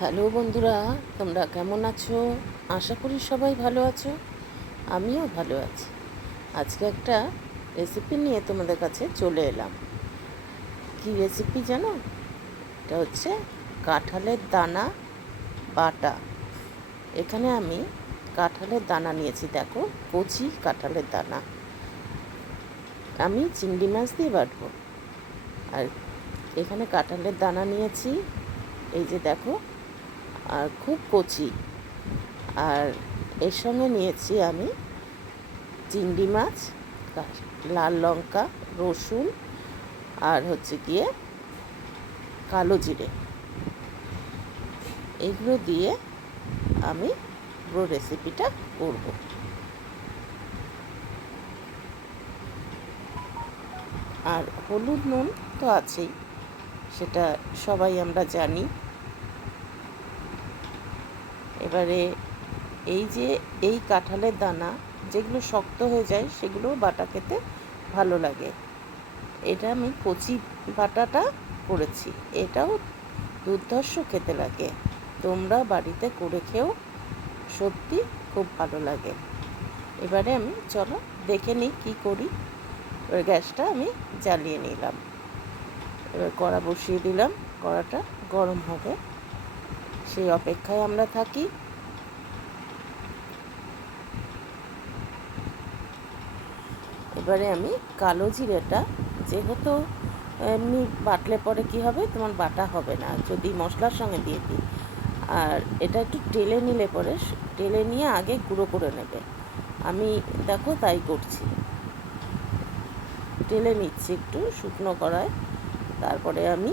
Hello বন্ধুরা, তোমরা কেমন আছো? আশা করি সবাই ভালো আছো। আমিও ভালো আছি। আজকে একটা রেসিপি নিয়ে তোমাদের কাছে চলে এলাম। কী রেসিপি জানো? এটা হচ্ছে কাঁঠালের দানা বাটা। এখানে আমি কাঁঠালের দানা নিয়েছি, দেখো কচি কাঁঠালের দানা। আমি চিংড়ি মাছ দিয়ে বাটবো। আর এখানে কাঁঠালের দানা নিয়েছি, এই যে দেখো, আর খুব কচি। আর এর সঙ্গে নিয়েছি আমি চিংড়ি মাছ, লাল লঙ্কা, রসুন, আর হচ্ছে গিয়ে কালো জিরে। এগুলো দিয়ে আমি পুরো রেসিপিটা করব। আর হলুদ নুন তো আছেই, সেটা সবাই আমরা জানি। এবারে এই কাঁঠালের দানা যেগুলো শক্ত হয়ে যায় সেগুলো বাটা খেতে ভালো লাগে। এটা আমি কচি বাটাটা করেছি, এটাও দুর্ধর্ষ খেতে লাগে। তোমরা বাড়িতে করে খেও, সত্যি খুব ভালো লাগে। এবারে আমি চলো দেখে নিই কী করি। এবার গ্যাসটা আমি জ্বালিয়ে নিলাম, এবার কড়া বসিয়ে দিলাম। কড়াটা গরম হবে, সেই অপেক্ষায় আমরা থাকি। এবারে আমি কালো জিরেটা, যেহেতু এমনি বাটলে পরে কি হবে, তোমার বাটা হবে না যদি মশলার সঙ্গে দিয়ে দিই। আর এটা একটু টেলে নিলে পরে, টেলে নিয়ে আগে গুঁড়ো করে নেবে। আমি দেখো তাই করছি, টেলে নিচ্ছি একটু শুকনো কড়ায়। তারপরে আমি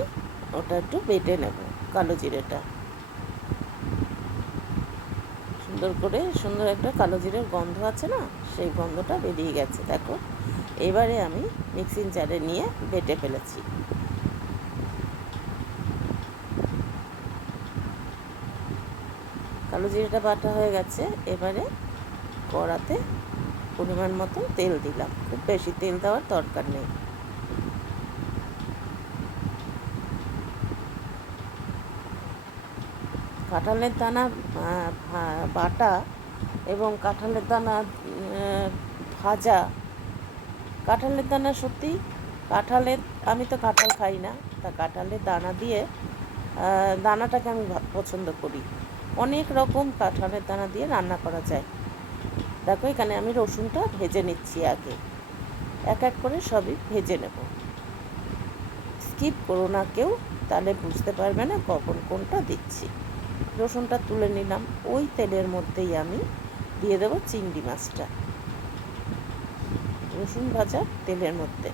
ওটা একটু বেটে নেব। কালো জিরেটা সুন্দর একটা কালো জিরের গন্ধ আছে না, সেই গন্ধটা বেরিয়ে গেছে দেখো। এবারে আমি মিক্সিং জারে নিয়ে বেটে ফেলেছি। কালো জিরেটা বাটা হয়ে গেছে। এবারে কড়াতে পরিমাণ মতো তেল দিলাম, খুব বেশি তেল দেওয়ার দরকার নেই। কাঁঠালের দানা বাটা এবং কাঁঠালের দানা ভাজা। কাঁঠালের দানা সত্যি, আমি তো কাঁঠাল খাই না, তা কাঁঠালের দানা দিয়ে দানাটাকে আমি পছন্দ করি। অনেক রকম কাঁঠালের দানা দিয়ে রান্না করা যায়। দেখো এখানে আমি রসুনটা ভেজে নিচ্ছি আগে, এক এক করে সবই ভেজে নেব। স্কিপ করো না কেউ, তাহলে বুঝতে পারবে না কখন কোনটা দিচ্ছি। রসুনটা তুলে নিলাম, ওই তেলের মধ্যেই আমি দিয়ে দেবো চিংড়ি মাছটা। রসুন ভাজা তেলের মধ্যে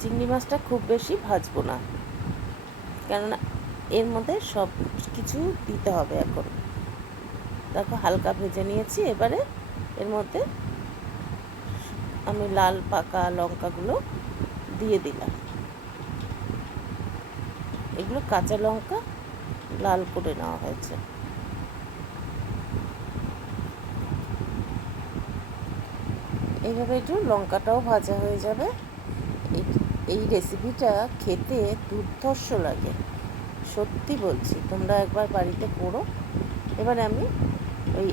চিংড়ি মাছটা খুব বেশি ভাজবো না, কেননা এর মধ্যে সব কিছু দিতে হবে এখন। দেখো হালকা ভেজে নিয়েছি। এবারে এর মধ্যে আমি লাল পাকা লঙ্কাগুলো দিয়ে দিলাম। এগুলো কাঁচা লঙ্কা লাল করে নেওয়া হয়েছে। এইভাবে একটু লঙ্কাটাও ভাজা হয়ে যাবে। এই রেসিপিটা খেতে দুর্ধর্ষ লাগে, সত্যি বলছি, তোমরা একবার বাড়িতে করো। এবারে আমি ওই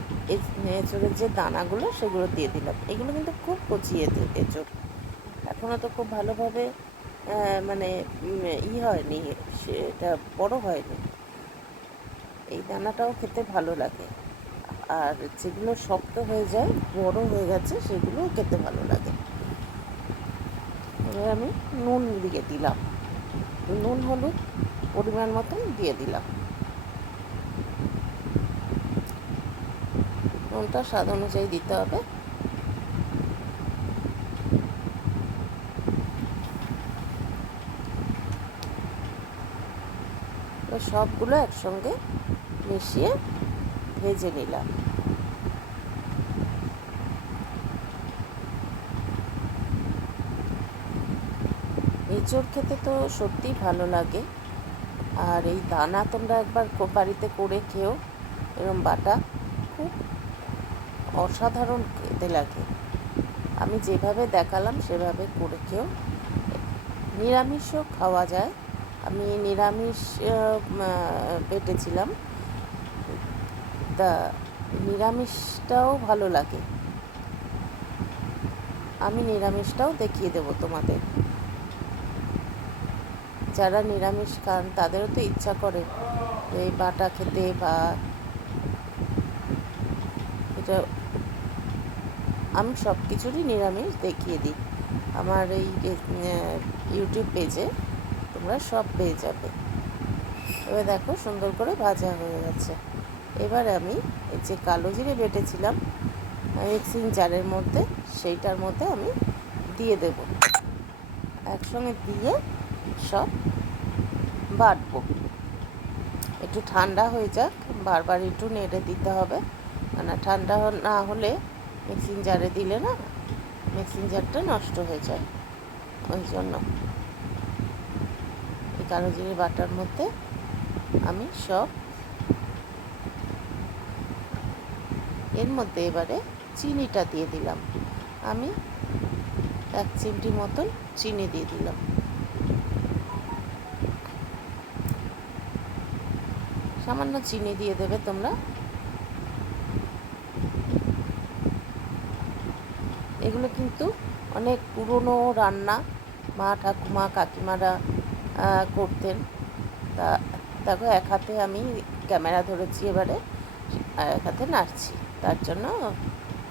এঁচোড়ের যে দানাগুলো সেগুলো দিয়ে দিলাম। এগুলো কিন্তু খুব কচি এঁচোড়, এখনও তো খুব ভালোভাবে মানে হয়নি, সেটা বড় হয়নি। এই দানাটাও খেতে ভালো লাগে। আর যেগুলো শক্ত হয়ে যায়, বড় হয়ে গেছে, সেগুলোও খেতে ভালো লাগে। এবার আমি নুন দিয়ে দিলাম, নুন হলুদ পরিমাণ মতন দিয়ে দিলাম। নুনটা স্বাদ অনুযায়ী দিতে হবে। সবগুলো একসঙ্গে মিশিয়ে ভেজে নিলাম। এঁচোড় খেতে তো সত্যিই ভালো লাগে। আর এই দানা তোমরা একবার বাড়িতে করে খেও, এরম বাটা খুব অসাধারণ খেতে লাগে। আমি যেভাবে দেখালাম সেভাবে করে খেও। নিরামিষও খাওয়া যায়, আমি নিরামিষ বেটেছিলাম, তা নিরামিষটাও ভালো লাগে। আমি নিরামিষটাও দেখিয়ে দেবো তোমাদের। যারা নিরামিষ খান তাদেরও তো ইচ্ছা করে এই বাটা খেতে, বা এটা আমি সব কিছুরই নিরামিষ দেখিয়ে দিই আমার এই ইউটিউব পেজে, তোমরা সব পেয়ে যাবে। এবার দেখো সুন্দর করে ভাজা হয়ে গেছে। এবার আমি এই যে কালো জিরে বেটেছিলাম মিক্সিং জারের মধ্যে, সেইটার মধ্যে আমি দিয়ে দেব, একসঙ্গে দিয়ে সব বাটবো। একটু ঠান্ডা হয়ে যাক, বারবার একটু নেড়ে দিতে হবে, মানে ঠান্ডা না হলে মিক্সিং জারে দিলে না মিক্সিং জারটা নষ্ট হয়ে যায়। ওই জন্য এই কালো জিরে বাটার মধ্যে আমি সব, এর মধ্যে এবারে চিনিটা দিয়ে দিলাম। আমি 1 চিমটি মতন চিনি দিয়ে দিলাম। সামান্য চিনি দিয়ে দেবে তোমরা। এগুলো কিন্তু অনেক পুরনো রান্না, মা ঠাকুমা কাকিমারা করতেন। তা দেখো এক হাতে আমি ক্যামেরা ধরেছি এবারে, আর এক হাতে নাড়ছি, তার জন্য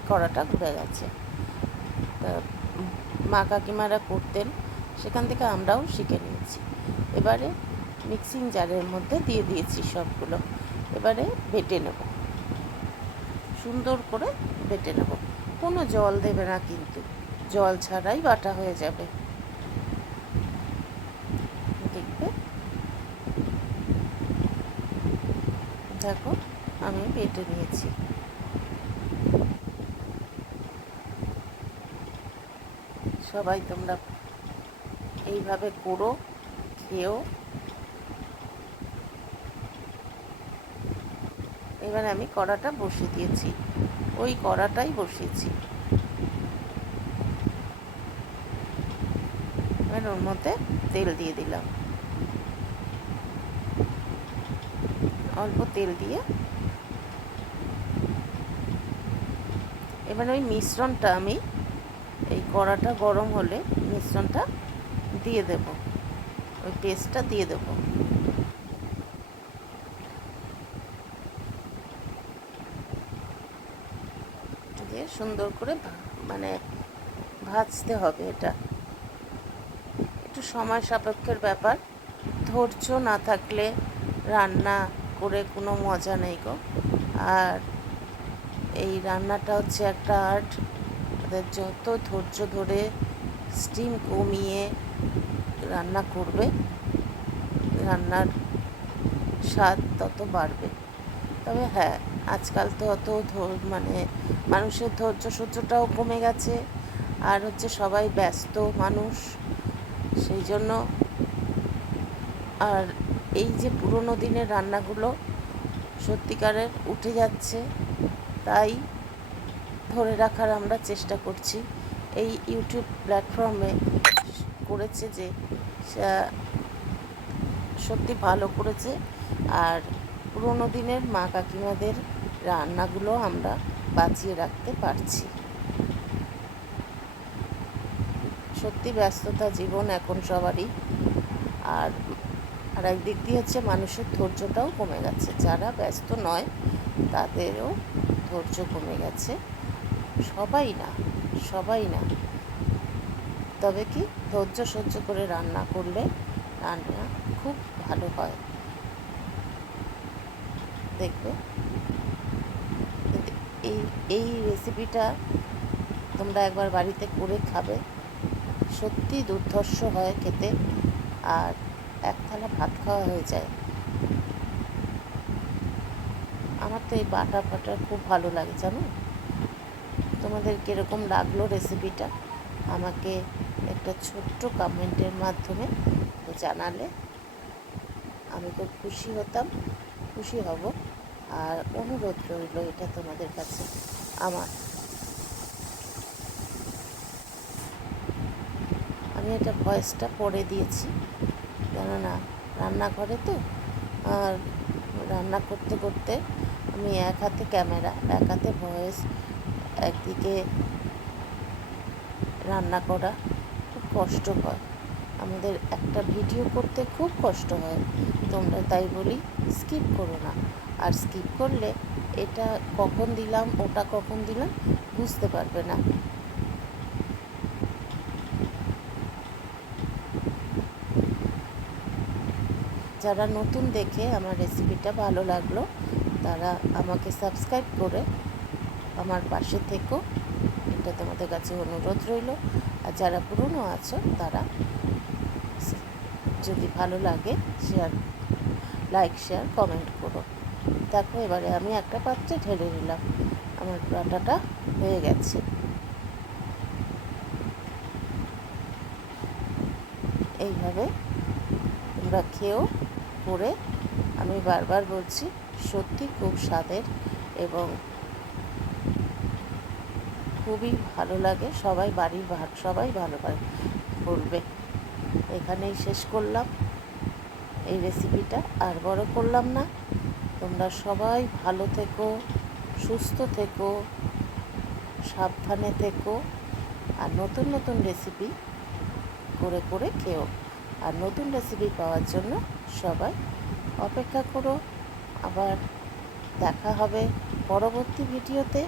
কড়াটা ঘুরে গেছে। তা মা কাকিমারা করতেন, সেখান থেকে আমরাও শিখে নিয়েছি। এবারে মিক্সিং জারের মধ্যে দিয়ে দিয়েছি সবগুলো। এবারে বেটে নেব, সুন্দর করে বেটে নেব। কোনো জল দেবে না কিন্তু, জল ছাড়াই বাটা হয়ে যাবে। দেখবে, দেখো আমি বেটে নিয়েছি। সবাই তোমরা এইভাবে করো, খেয়েও। এবার আমি কড়াটা বসিয়ে দিয়েছি, ওই কড়াটাই বসিয়েছি। এবার ওর মধ্যে তেল দিয়ে দিলাম, অল্প তেল দিয়ে এবার ওই মিশ্রণটা আমি, এই কড়াটা গরম হলে মিশ্রণটা দিয়ে দেব, ওই পেস্টটা দিয়ে দেব। দিয়ে সুন্দর করে মানে ভাজতে হবে। এটা একটু সময় সাপেক্ষের ব্যাপার, ধৈর্য না থাকলে রান্না করে কোনো মজা নেই গো। আর এই রান্নাটা হচ্ছে একটা আর্ট, যত ধৈর্য ধরে স্টিম কমিয়ে রান্না করবে, রান্নার স্বাদ তত বাড়বে। তবে হ্যাঁ, আজকাল তো অত মানে মানুষের ধৈর্য সহ্যটাও কমে গেছে, আর হচ্ছে সবাই ব্যস্ত মানুষ, সেই জন্য। আর এই যে পুরোনো দিনের রান্নাগুলো সত্যিকারের উঠে যাচ্ছে, তাই ধরে রাখার আমরা চেষ্টা করছি। এই ইউটিউব প্ল্যাটফর্মে করেছে যে সত্যি ভালো করেছে, আর পুরোনো দিনের মা কাকিমাদের রান্নাগুলো আমরা বাঁচিয়ে রাখতে পারছি। সত্যি ব্যস্ততা জীবন এখন সবারই, আর একদিক দিয়ে হচ্ছে মানুষের ধৈর্যটাও কমে গেছে। যারা ব্যস্ত নয় তাদেরও ধৈর্য কমে গেছে, সবাই না, সবাই না। তবে কি, ধৈর্য সহ্য করে রান্না করলে রান্না খুব ভালো হয়, দেখবে। এই এই রেসিপিটা তোমরা একবার বাড়িতে করে খাবে, সত্যি দুর্ধর্ষ হয় খেতে, আর এক থালা ভাত খাওয়া হয়ে যায়। আমার তো এই বাটা ফাটা খুব ভালো লাগে, জানো। তোমাদের কীরকম লাগলো রেসিপিটা আমাকে একটা ছোট্ট কমেন্টের মাধ্যমে জানালে আমি খুব খুশি হব। আর অনুরোধ রইল এটা তোমাদের কাছে আমার। আমি এটা ভয়েসটা পড়ে দিয়েছি, কেননা রান্নাঘরে তো, আর রান্না করতে করতে আমি এক হাতে ক্যামেরা, এক হাতে ভয়েস, একদিকে রান্না করা, খুব কষ্ট হয়। আমাদের একটা ভিডিও করতে খুব কষ্ট হয়। তোমরা তাই বলি স্কিপ করো না। আর স্কিপ করলে এটা কখন দিলাম ওটা কখন দিলাম বুঝতে পারবে না। যারা নতুন দেখে আমার রেসিপিটা ভালো লাগলো তারা আমাকে সাবস্ক্রাইব করে আমার পাশে থেকো, এটা তোমাদের কাছে অনুরোধ রইল। আর যারা পুরনো আছো তারা যদি ভালো লাগে লাইক শেয়ার কমেন্ট করো। দেখো এবারে আমি একটা পাত্রে ঢেলে নিলাম, আমার বাটাটা হয়ে গেছে। এইভাবে তোমরা খেয়েও করে, আমি বারবার বলছি সত্যি খুব স্বাদের এবং খুবই ভালো লাগে। সবাই বাড়ির সবাই ভালো বলবে। এখানেই শেষ করলাম এই রেসিপিটা, আর বড় করলাম না। তোমরা সবাই ভালো থেকো, সুস্থ থেকো, সাবধানে থেকো, আর নতুন নতুন রেসিপি করে করে খেও। আর নতুন রেসিপি পাওয়ার জন্য সবাই অপেক্ষা করো। আবার দেখা হবে পরবর্তী ভিডিওতে।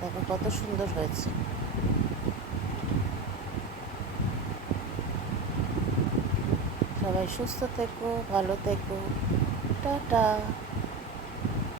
দেখো কত সুন্দর হয়েছে। সবাই সুস্থ থেকো, ভালো থেকো, টাটা।